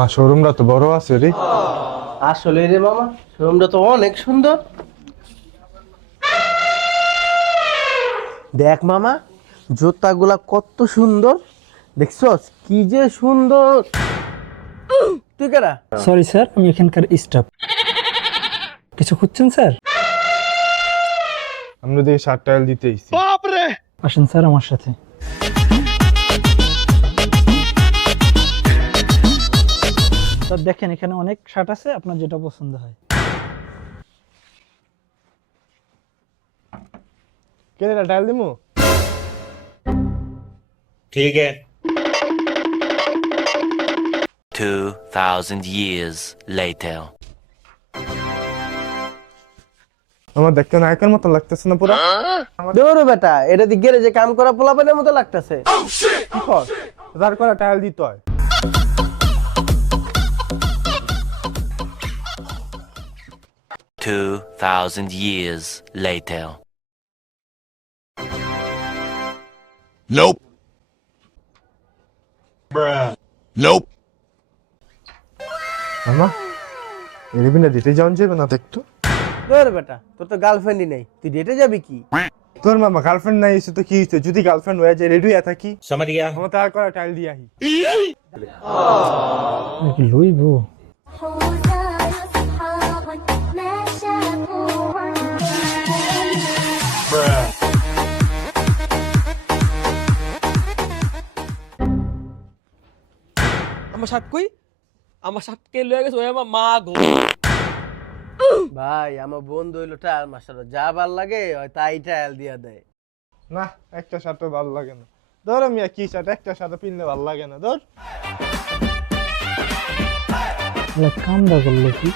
মামা শোরুমটা তো বড় আছে রে। আসলে রে মামা শোরুমটা তো অনেক সুন্দর। দেখ মামা জুতাগুলা কত সুন্দর, দেখছস কি যে সুন্দর। তুই কেরা? সরি স্যার, আমি এখানকার স্টাফ। কিছু খুঁজছেন স্যার? আমরা দিয়ে 60 টাইল দিতে আইছি। আসেন স্যার আমার সাথে। স্যার দেখেন এখানে অনেক শার্ট আছে, আপনার যেটা পছন্দ হয়। কেন টাইল দিমু? ठीक है 2,000 years later. আমার দেখতে নায়কের মতো লাগতেছে না পুরো? দৌড়ো বেটা, এটা দিয়ে গ্যারেজে কাম করা পোলাপানের মতো লাগতেছে। কি কর? যার করে টাইল দিতে হয়। Two thousand years later. Nope. Nope. মামা এরিবিনা দিতে যাওন যাবে না দেখতো? দৌড়ো বেটা, তোর তো গার্লফ্রেন্ডই নেই, তুই ডেটে যাবি কি? তোর মামা গার্লফ্রেন্ড নাই এসে তো কি হইছে? যদি গার্লফ্রেন্ড হয়ে যায় রেডি হয়ে থাকি, समझ गया আমার তার করে টাইল দিয়ে আহি। কি লইবো? حوزان أصحاب ما شافوا আমার শার্ট কই? আমার শার্ট কে লয়ে গেছে? ওই আমার মা গো। ভাই আমার বন্ধু হইলো টায়াল মাস্টার, যা ভাল লাগে ওই তাই টায়াল দিয়া দেয়। না একটা শার্টও ভালো লাগে না। ধর মিয়া কি শার্ট একটা শার্ট পিনলে ভালো লাগে না। ধর কামটা করলো কি?